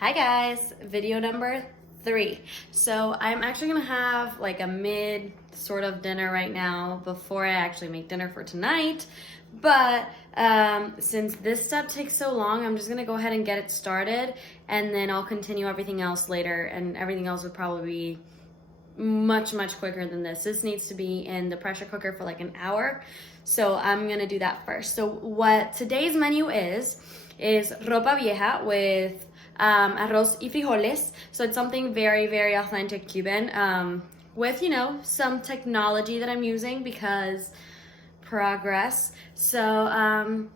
Hi guys, video number 3. So I'm actually gonna have like a mid sort of dinner right now before I actually make dinner for tonight. But since this step takes so long, I'm just gonna go ahead and get it started, and then I'll continue everything else later, and everything else would probably be much quicker than this. This needs to be in the pressure cooker for like an hour. So I'm gonna do that first. So what today's menu is Ropa Vieja with arroz y frijoles. So it's something very authentic Cuban, with, some technology that I'm using because progress. So,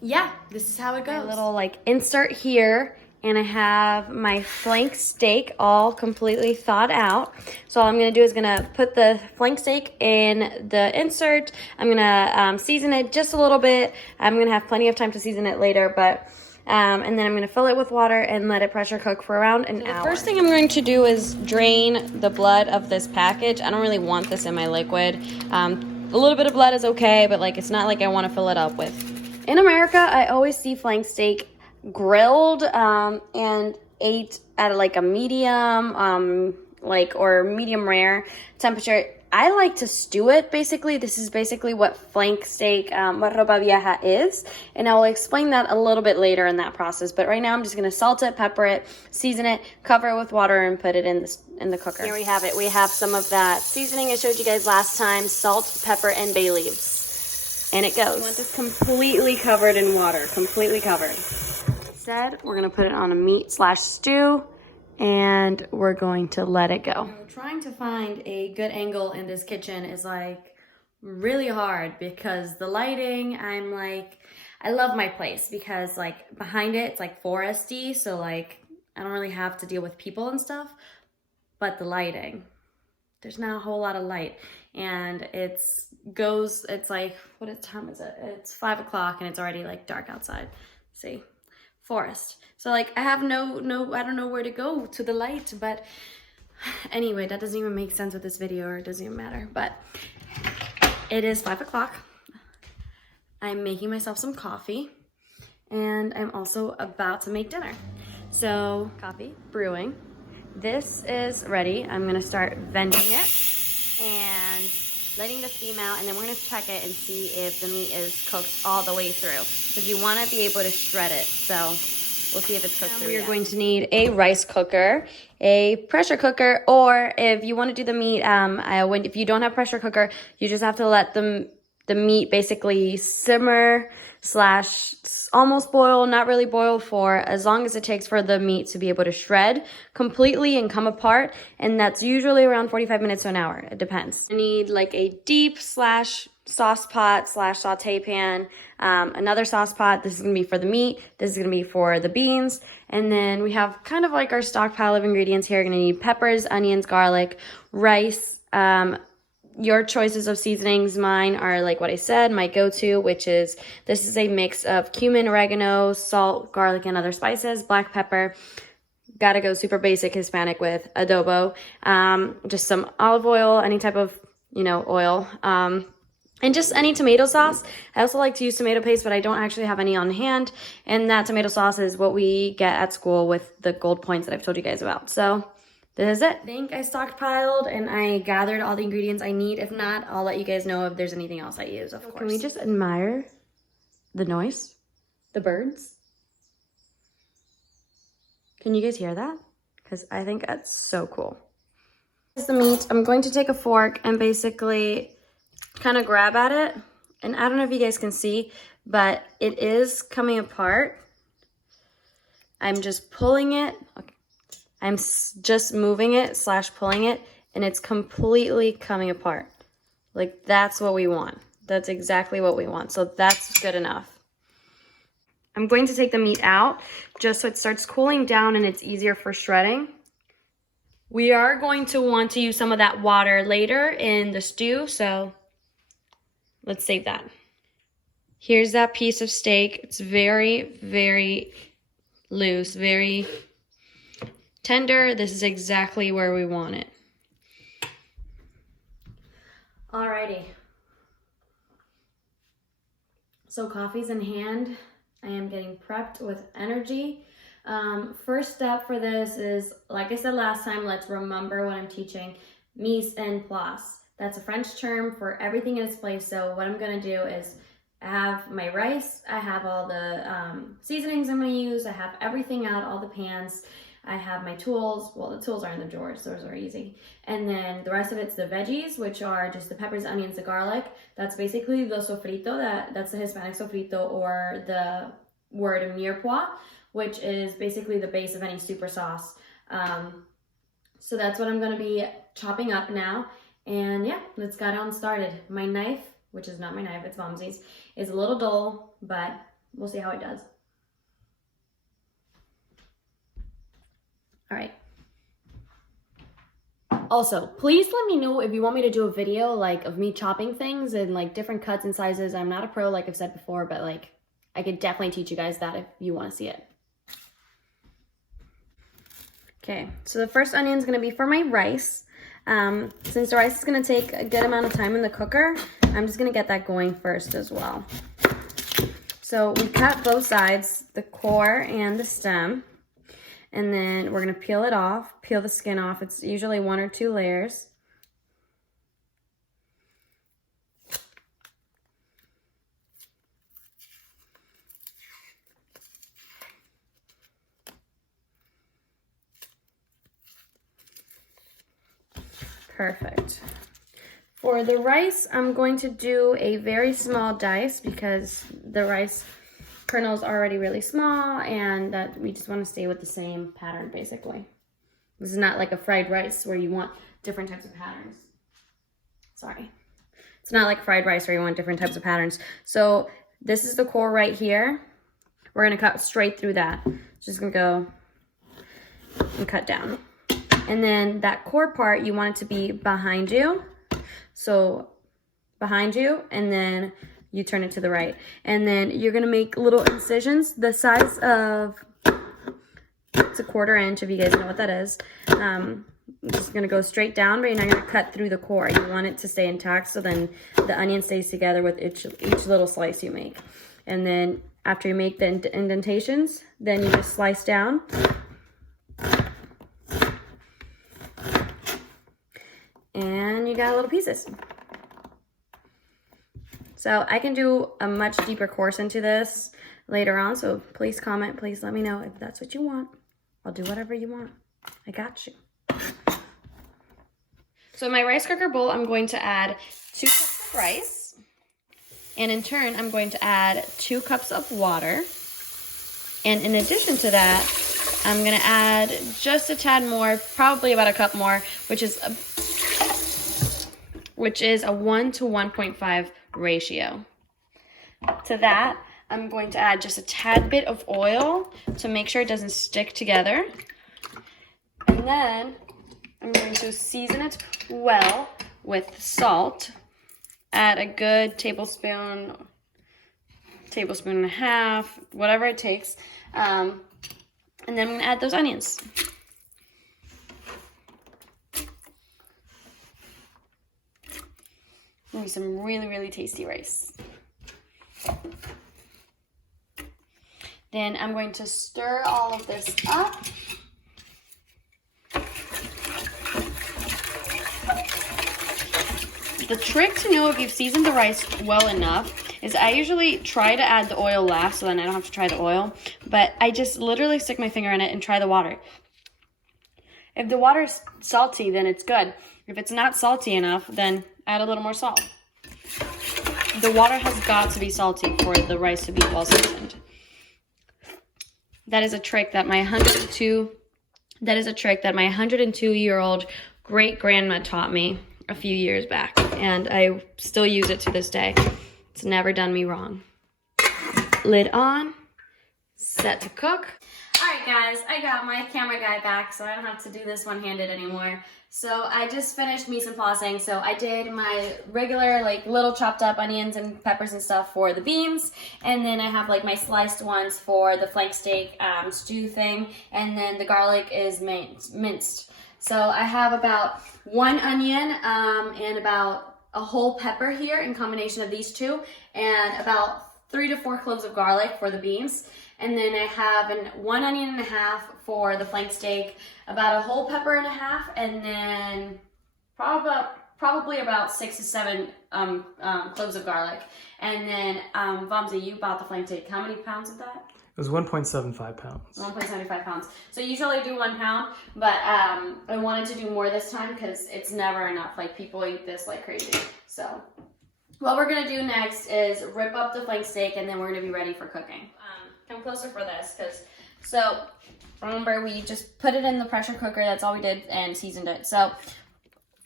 yeah, this is how it goes. My little like insert here, and I have my flank steak all completely thawed out. So all I'm gonna do is gonna put the flank steak in the insert. I'm gonna season it just a little bit. I'm gonna have plenty of time to season it later, but and then I'm gonna fill it with water and let it pressure cook for around an hour. The first thing I'm going to do is drain the blood of this package. I don't really want this in my liquid. A little bit of blood is okay, but like it's not like I want to fill it up with. In America, I always see flank steak grilled and ate at like a medium, or medium rare temperature. I like to stew it, basically. This is basically what flank steak, what ropa vieja is. And I will explain that a little bit later in that process. But right now I'm just gonna salt it, pepper it, season it, cover it with water, and put it in the cooker. Here we have it. We have some of that seasoning I showed you guys last time, salt, pepper, and bay leaves. And it goes. You want this completely covered in water, completely covered. Instead, we're gonna put it on a meat/stew, and we're going to let it go. Trying to find a good angle in this kitchen is like really hard because the lighting, I love my place because like behind it, it's like foresty, so like I don't really have to deal with people and stuff, but the lighting, there's not a whole lot of light, and it's like, what time is it? It's 5 o'clock and it's already like dark outside. See? Forest. So like I have no I don't know where to go to the light, but anyway, that doesn't even make sense with this video, or it doesn't even matter. But it is 5 o'clock. I'm making myself some coffee, and I'm also about to make dinner. So coffee brewing. This is ready. I'm gonna start venting it and letting the steam out, and then we're gonna check it and see if the meat is cooked all the way through, because you want to be able to shred it. So we'll see if it's cooked through. We are going to need a rice cooker, a pressure cooker, or if you want to do the meat, if you don't have pressure cooker, you just have to let the meat basically simmer / almost boil, not really boil, for as long as it takes for the meat to be able to shred completely and come apart. And that's usually around 45 minutes to an hour. It depends. I need like a deep / sauce pot / saute pan, another sauce pot. This is gonna be for the meat. This is gonna be for the beans. And then we have kind of like our stockpile of ingredients here. We're gonna need peppers, onions, garlic, rice, your choices of seasonings. Mine are like what I said, my go-to, which is, this is a mix of cumin, oregano, salt, garlic, and other spices, black pepper. Gotta go super basic Hispanic with adobo. Just some olive oil, any type of, oil. And just any tomato sauce. I also like to use tomato paste, but I don't actually have any on hand. And that tomato sauce is what we get at school with the gold points that I've told you guys about. So this is it. I think I stockpiled and I gathered all the ingredients I need. If not, I'll let you guys know if there's anything else I use, of course. Can we just admire the noise? The birds? Can you guys hear that? Because I think that's so cool. This is the meat. I'm going to take a fork and basically kind of grab at it. And I don't know if you guys can see, but it is coming apart. I'm just pulling it. Okay. I'm just moving it / pulling it, and it's completely coming apart. Like, that's what we want. That's exactly what we want. So that's good enough. I'm going to take the meat out just so it starts cooling down and it's easier for shredding. We are going to want to use some of that water later in the stew, so let's save that. Here's that piece of steak. It's very loose, very tender. This is exactly where we want it. Alrighty. So coffee's in hand. I am getting prepped with energy. First step for this is, like I said last time, let's remember what I'm teaching. Mise en place. That's a French term for everything in its place. So what I'm gonna do is I have my rice, I have all the seasonings I'm gonna use, I have everything out, all the pans, I have my tools. Well, the tools are in the drawers, those are easy. And then the rest of it's the veggies, which are just the peppers, onions, the garlic. That's basically the sofrito, that's the Hispanic sofrito, or the word mirepoix, which is basically the base of any super sauce. So that's what I'm gonna be chopping up now. And yeah, let's get on started. My knife, which is not my knife, it's Momsy's, is a little dull, but we'll see how it does. All right. Also, please let me know if you want me to do a video like of me chopping things and like different cuts and sizes. I'm not a pro, like I've said before, but like I could definitely teach you guys that if you want to see it. Okay, so the first onion is going to be for my rice. Since the rice is going to take a good amount of time in the cooker, I'm just going to get that going first as well. So we cut both sides, the core and the stem, and then we're going to peel it off, peel the skin off. It's usually 1 or 2 layers. Perfect. For the rice, I'm going to do a very small dice because the rice kernel is already really small, and that we just want to stay with the same pattern basically. This is not like a fried rice where you want different types of patterns. Sorry. It's not like fried rice where you want different types of patterns. So this is the core right here. We're going to cut straight through that. Just going to go and cut down. And then that core part, you want it to be behind you. So behind you, and then you turn it to the right. And then you're gonna make little incisions the size of, it's a 1/4 inch if you guys know what that is. I'm just gonna go straight down, but you're not gonna cut through the core. You want it to stay intact so then the onion stays together with each little slice you make. And then after you make the indentations, then you just slice down. And you got little pieces. So I can do a much deeper course into this later on, so please comment, please let me know if that's what you want. I'll do whatever you want. I got you. So in my rice cooker bowl, I'm going to add 2 cups of rice, and in turn, I'm going to add 2 cups of water. And in addition to that, I'm gonna add just a tad more, probably about a cup more, which is a 1 to 1.5 ratio. To that, I'm going to add just a tad bit of oil to make sure it doesn't stick together. And then I'm going to season it well with salt. Add a good tablespoon and a half, whatever it takes. And then I'm gonna add those onions. Gonna be some really, really tasty rice. Then I'm going to stir all of this up. The trick to know if you've seasoned the rice well enough is I usually try to add the oil last so then I don't have to try the oil, but I just literally stick my finger in it and try the water. If the water is salty, then it's good. If it's not salty enough, then add a little more salt. The water has got to be salty for the rice to be well seasoned. That is a trick that my 102-year-old great-grandma taught me a few years back, and I still use it to this day. It's never done me wrong. Lid on, set to cook. All right, guys, I got my camera guy back, so I don't have to do this one-handed anymore. So I just finished mise en placing. So I did my regular, like, little chopped up onions and peppers and stuff for the beans, and then I have like my sliced ones for the flank steak stew thing, and then the garlic is minced. So I have about 1 onion and about a whole pepper here in combination of these two, and about 3 to 4 cloves of garlic for the beans. And then I have 1 onion and a half for the flank steak, about a whole pepper and a half, and then probably about 6 to 7 cloves of garlic. And then, Vamsi, you bought the flank steak. How many pounds of that? It was 1.75 pounds. 1.75 pounds. So usually I do 1 pound, but I wanted to do more this time because it's never enough. Like, people eat this like crazy. So what we're gonna do next is rip up the flank steak, and then we're gonna be ready for cooking. Come closer for this, so remember, we just put it in the pressure cooker. That's all we did, and seasoned it. So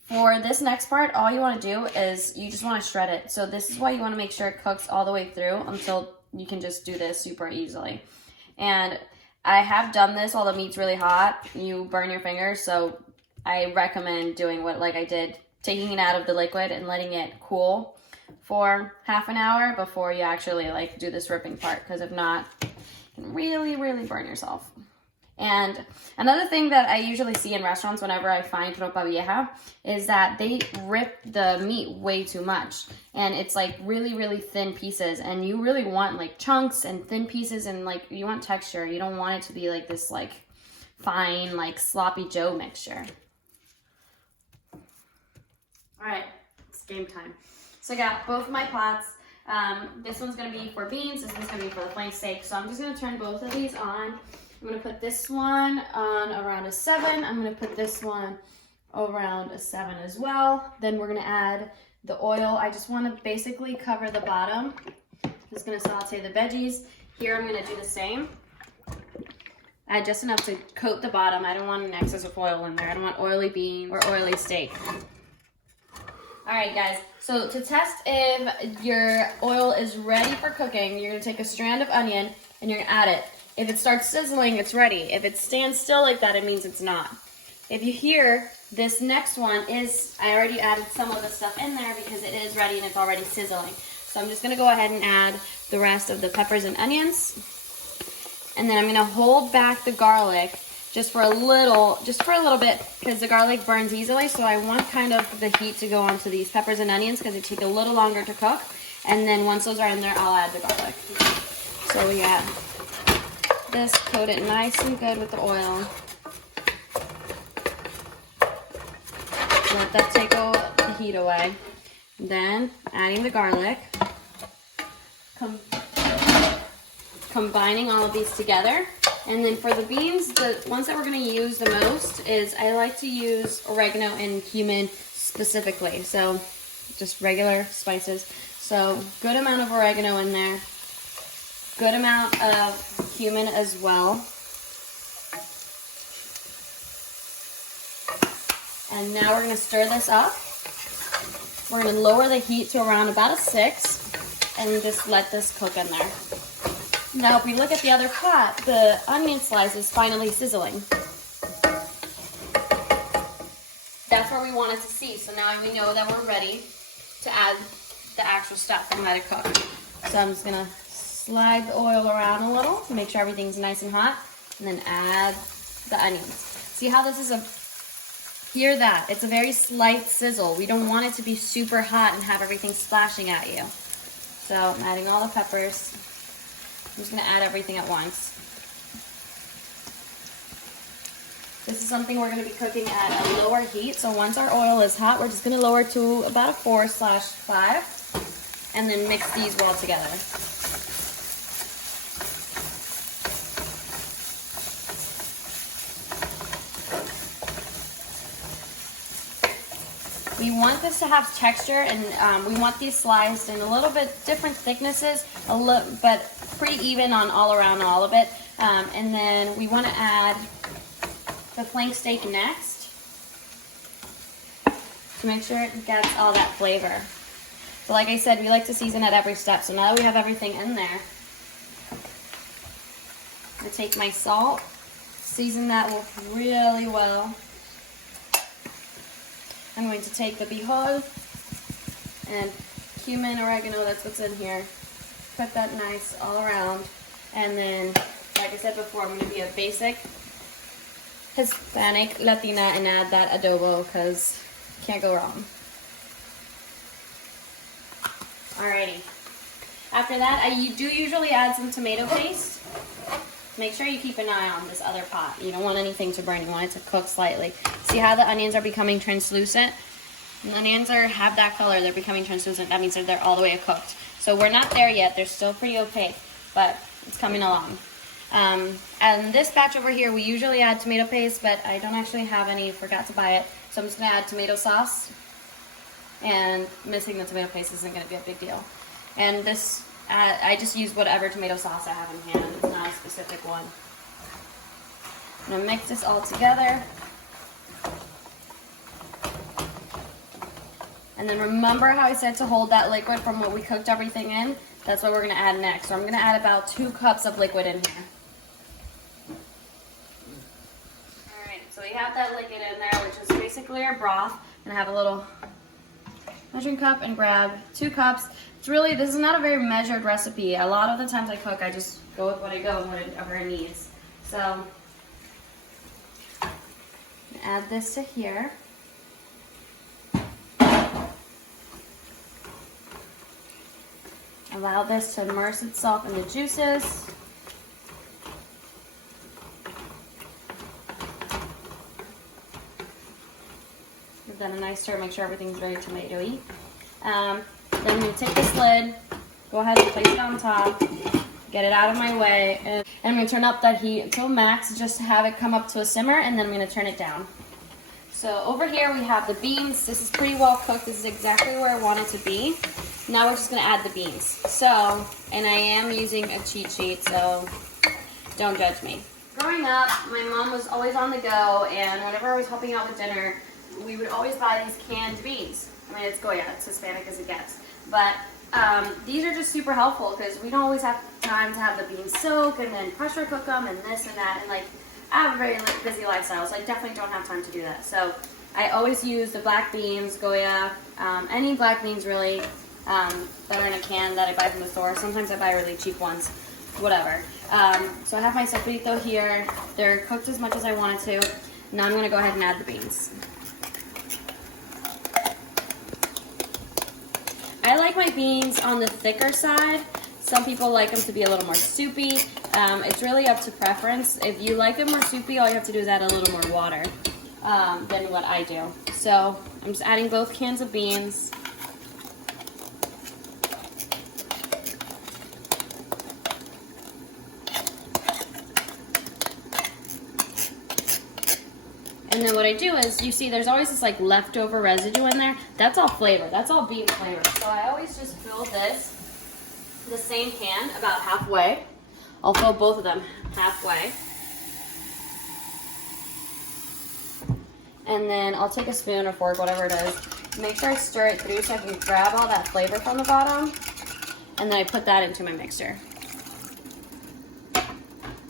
for this next part, all you want to do is you just want to shred it. So this is why you want to make sure it cooks all the way through until you can just do this super easily. And I have done this while the meat's really hot. You burn your fingers, so I recommend doing what like I did, taking it out of the liquid and letting it cool for half an hour before you actually like do this ripping part, because if not, you can really burn yourself. And another thing that I usually see in restaurants whenever I find Ropa Vieja is that they rip the meat way too much, and it's like really thin pieces, and you really want like chunks and thin pieces, and like you want texture. You don't want it to be like this like fine like sloppy Joe mixture. All right, it's game time. So I got both my pots. This one's gonna be for beans, this one's gonna be for the flank steak. So I'm just gonna turn both of these on. I'm gonna put this one on around a 7. I'm gonna put this one around a 7 as well. Then we're gonna add the oil. I just wanna basically cover the bottom. Just gonna saute the veggies. Here I'm gonna do the same. Add just enough to coat the bottom. I don't want an excess of oil in there. I don't want oily beans or oily steak. All right, guys, so to test if your oil is ready for cooking, you're gonna take a strand of onion and you're gonna add it. If it starts sizzling, it's ready. If it stands still like that, it means it's not. If you hear this next one is, I already added some of the stuff in there because it is ready and it's already sizzling. So I'm just gonna go ahead and add the rest of the peppers and onions. And then I'm gonna hold back the garlic just for a little bit, because the garlic burns easily. So I want kind of the heat to go onto these peppers and onions because they take a little longer to cook. And then once those are in there, I'll add the garlic. So we got this, coat it nice and good with the oil. Let that take the heat away. Then adding the garlic. Combining all of these together. And then for the beans, the ones that we're going to use the most is, I like to use oregano and cumin specifically. So just regular spices. So good amount of oregano in there. Good amount of cumin as well. And now we're going to stir this up. We're going to lower the heat to around about a 6 and just let this cook in there. Now, if we look at the other pot, the onion slice is finally sizzling. That's where we want it to see. So now we know that we're ready to add the actual stuff and let it cook. So I'm just gonna slide the oil around a little to make sure everything's nice and hot, and then add the onions. See how this is hear that? It's a very slight sizzle. We don't want it to be super hot and have everything splashing at you. So I'm adding all the peppers. I'm just going to add everything at once. This is something we're going to be cooking at a lower heat. So once our oil is hot, we're just going to lower to about a 4/5 and then mix these well together. We want this to have texture, and we want these sliced in a little bit different thicknesses, but pretty even on all around all of it. And then we want to add the flank steak next to make sure it gets all that flavor. So like I said, we like to season at every step. So now that we have everything in there, I take my salt, season that really well. I'm going to take the bijol and cumin, oregano, that's what's in here. Put that nice all around. And then, like I said before, I'm going to be a basic Hispanic Latina and add that adobo because can't go wrong. Alrighty. After that, I do usually add some tomato paste. Make sure you keep an eye on this other pot. You don't want anything to burn. You want it to cook slightly. See how the onions are becoming translucent? When the onions have that color, they're becoming translucent. That means that they're all the way cooked. So we're not there yet. They're still pretty opaque, but it's coming along. And this batch over here, we usually add tomato paste, but I don't actually have any. Forgot to buy it. So I'm just going to add tomato sauce. And missing the tomato paste isn't going to be a big deal. And this, I just use whatever tomato sauce I have in hand. It's not a specific one. I'm going to mix this all together. And then remember how I said to hold that liquid from what we cooked everything in? That's what we're going to add next. So I'm going to add about 2 cups of liquid in here. Alright, so we have that liquid in there, which is basically our broth. I'm going to have a little measuring cup and grab 2 cups. It's really, this is not a very measured recipe. A lot of the times I cook, I just go with what I go and whatever it needs. So, add this to here. Allow this to immerse itself in the juices. Give that a nice stir, make sure everything's very tomatoey. Then I'm going to take this lid, go ahead and place it on top, get it out of my way, and I'm going to turn up that heat until max, just to have it come up to a simmer, and then I'm going to turn it down. So over here we have the beans. This is pretty well cooked. This is exactly where I want it to be. Now we're just going to add the beans. So, and I am using a cheat sheet, so don't judge me. Growing up, my mom was always on the go, and whenever I was helping out with dinner, we would always buy these canned beans. I mean, it's Goya, it's Hispanic as it gets. But these are just super helpful because we don't always have time to have the beans soak and then pressure cook them and this and that. And like, I have a very busy lifestyle, so I definitely don't have time to do that. So I always use the black beans, Goya, any black beans really that are in a can that I buy from the store. Sometimes I buy really cheap ones, whatever. So I have my sofrito here. They're cooked as much as I wanted to. Now I'm going to go ahead and add the beans. I like my beans on the thicker side. Some people like them to be a little more soupy. It's really up to preference. If you like them more soupy, all you have to do is add a little more water than what I do. So I'm just adding both cans of beans. And then what I do is, you see there's always this like leftover residue in there. That's all flavor. That's all bean flavor. So I always just fill the same pan about halfway. I'll fill both of them halfway. And then I'll take a spoon or fork, whatever it is. Make sure I stir it through so I can grab all that flavor from the bottom. And then I put that into my mixer.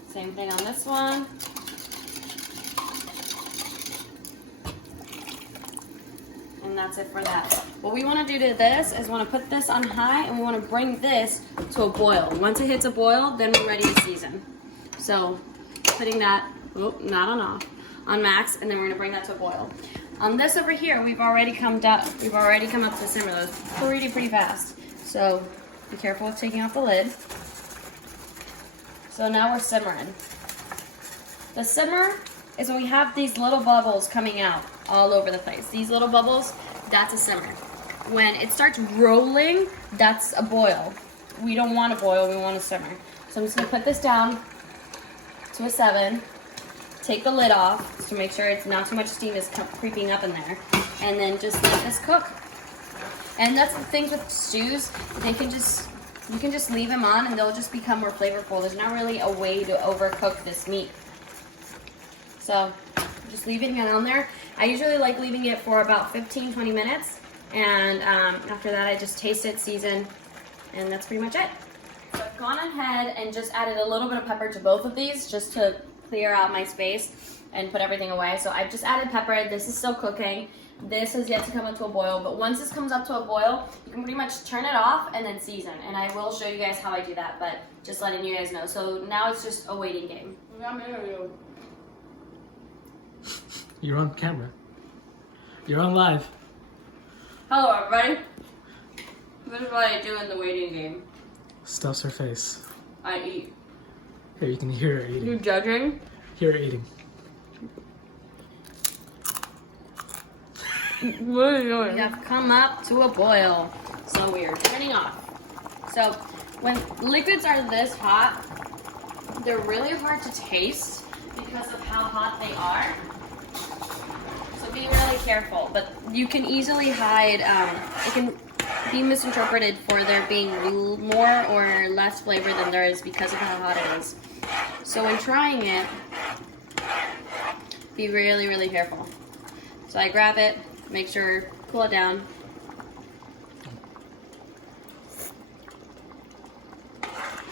Same thing on this one. And that's it for that. What we want to do to this is we want to put this on high and we want to bring this to a boil. Once it hits a boil, then we're ready to season. So putting that, not on off, on max, and then we're going to bring that to a boil. On this over here, we've already come up to a simmer. That's pretty fast. So be careful with taking off the lid. So now we're simmering. The simmer is when we have these little bubbles coming out all over the place. These little bubbles, that's a simmer. When it starts rolling, that's a boil. We don't want a boil, we want a simmer. So I'm just gonna put this down to a 7, take the lid off to make sure it's not too much steam is creeping up in there, and then just let this cook. And that's the thing with stews, you can just leave them on and they'll just become more flavorful. There's not really a way to overcook this meat. So just leaving it on there. I usually like leaving it for about 15-20 minutes, and after that I just taste it, season, and that's pretty much it. So I've gone ahead and just added a little bit of pepper to both of these just to clear out my space and put everything away. So I've just added pepper. This is still cooking. This has yet to come up to a boil, but once this comes up to a boil, you can pretty much turn it off and then season. And I will show you guys how I do that, but just letting you guys know. So now it's just a waiting game. You're on camera. You're on live. Hello, everybody. This is what I do in the waiting game. Stuffs her face. I eat. Here, you can hear her eating. You judging? Hear her eating. What are you doing? We have come up to a boil. So we are turning off. So when liquids are this hot, they're really hard to taste because of how hot they are. So be really careful. But you can easily hide, it can be misinterpreted for there being more or less flavor than there is because of how hot it is. So when trying it, be really, really careful. So I grab it, make sure, cool it down.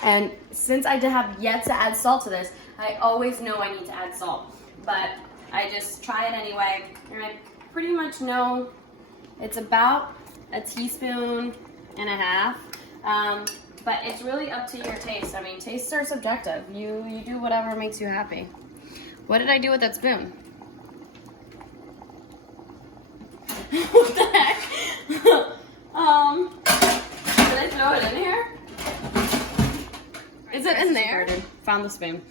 And since I have yet to add salt to this, I always know I need to add salt. But I just try it anyway, and I pretty much know it's about a teaspoon and a half. But it's really up to your taste. I mean, tastes are subjective. You do whatever makes you happy. What did I do with that spoon? What the heck? Did I throw it in here? Is it in there? Found the spoon.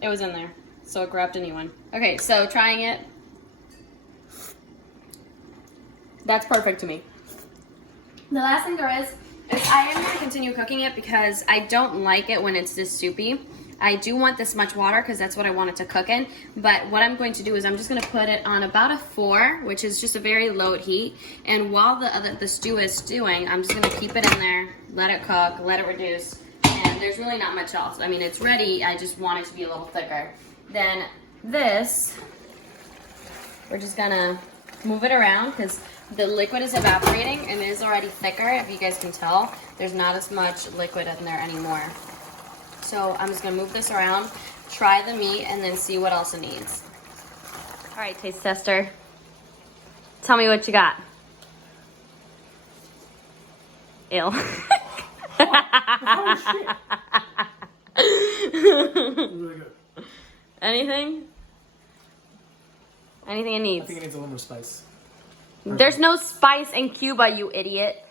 It was in there. So I grabbed a new one. Okay, so trying it. That's perfect to me. The last thing there is I am going to continue cooking it because I don't like it when it's this soupy. I do want this much water because that's what I want it to cook in. But what I'm going to do is I'm just going to put it on about a 4, which is just a very low heat. And while the stew is stewing, I'm just going to keep it in there, let it cook, let it reduce. And there's really not much else. I mean, it's ready. I just want it to be a little thicker. Then this, we're just going to move it around because the liquid is evaporating and it is already thicker. If you guys can tell, there's not as much liquid in there anymore. So I'm just gonna move this around, try the meat, and then see what else it needs. All right, taste tester. Tell me what you got. Ew. Oh, shit. Really good. Anything? Anything it needs? I think it needs a little more spice. There's no spice in Cuba, you idiot.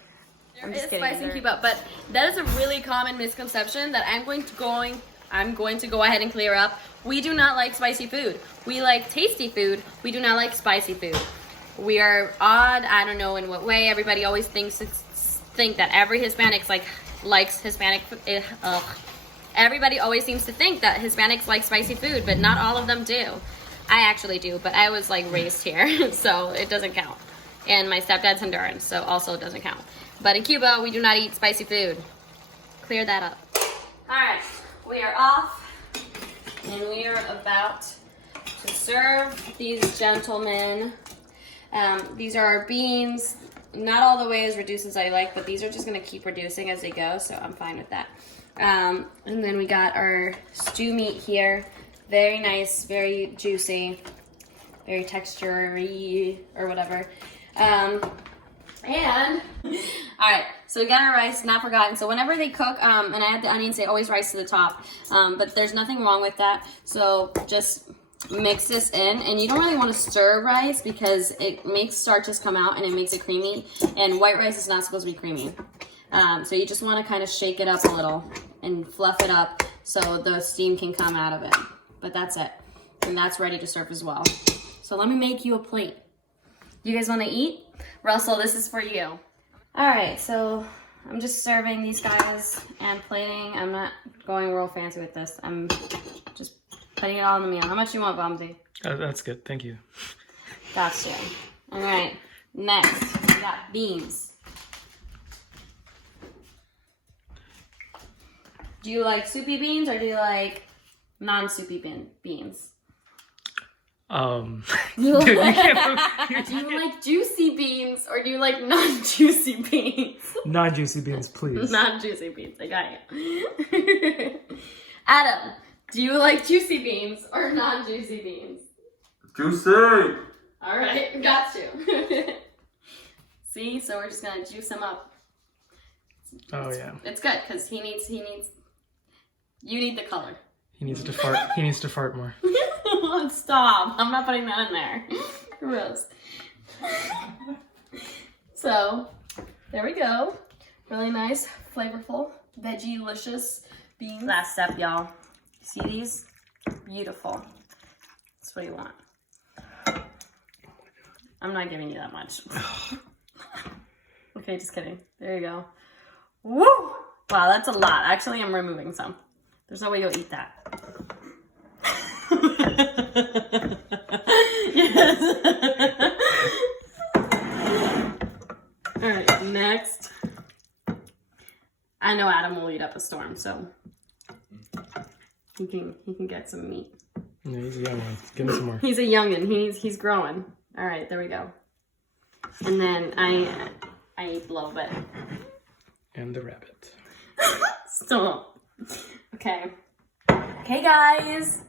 There is spice in Cuba, but that is a really common misconception that I'm going to go ahead and clear up. We do not like spicy food. We like tasty food. We do not like spicy food. We are odd. I don't know in what way. Everybody always think that every Hispanic likes Hispanic. Everybody always seems to think that Hispanics like spicy food, but not all of them do. I actually do, but I was like raised here, so it doesn't count. And my stepdad's Honduran, so also it doesn't count. But in Cuba, we do not eat spicy food. Clear that up. All right, we are off, and we are about to serve these gentlemen. These are our beans. Not all the way as reduced as I like, but these are just gonna keep reducing as they go, so I'm fine with that. And then we got our stew meat here. Very nice, very juicy, very textury or whatever. And all right, so we got our rice, not forgotten. So whenever they cook, and I add the onions, they always rise to the top. But there's nothing wrong with that. So just mix this in, and you don't really want to stir rice because it makes starches come out and it makes it creamy. And white rice is not supposed to be creamy. So you just want to kind of shake it up a little and fluff it up so the steam can come out of it. But that's it, and that's ready to serve as well. So let me make you a plate. You guys want to eat? Russell, this is for you. All right, so I'm just serving these guys and plating. I'm not going real fancy with this. I'm just putting it all in the meal. How much you want, Bumsy? That's good, thank you. Gotcha. All right, next, we got beans. Do you like soupy beans or do you like non-soupy beans? Dude, Do you like juicy beans or do you like non-juicy beans? non-juicy beans, please. Non-juicy beans, I got you. Adam, do you like juicy beans or non-juicy beans? Juicy! All right, got you. See, so we're just gonna juice him up. Oh yeah. It's good because he needs. You need the color. He needs to fart. He needs to fart more. Stop! I'm not putting that in there. Gross. So, there we go. Really nice, flavorful, veggie-licious beans. Last step, y'all. See these? Beautiful. That's what you want. I'm not giving you that much. Okay, just kidding. There you go. Woo! Wow, that's a lot. Actually, I'm removing some. There's no way you'll eat that. Yes. All right, next. I know Adam will eat up a storm, so he can get some meat. No, he's a young one. Give me some more. He's a youngin'. He's growing. All right, there we go. And then I ate a little bit. And the rabbit. Stop. Okay. Okay, guys.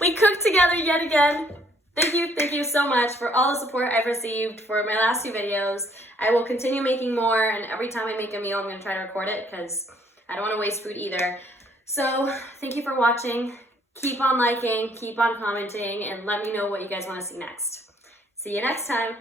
We cooked together yet again. Thank you so much for all the support I've received for my last 2 videos. I will continue making more, and every time I make a meal, I'm going to try to record it because I don't want to waste food either. So, thank you for watching. Keep on liking, keep on commenting, and let me know what you guys want to see next. See you next time.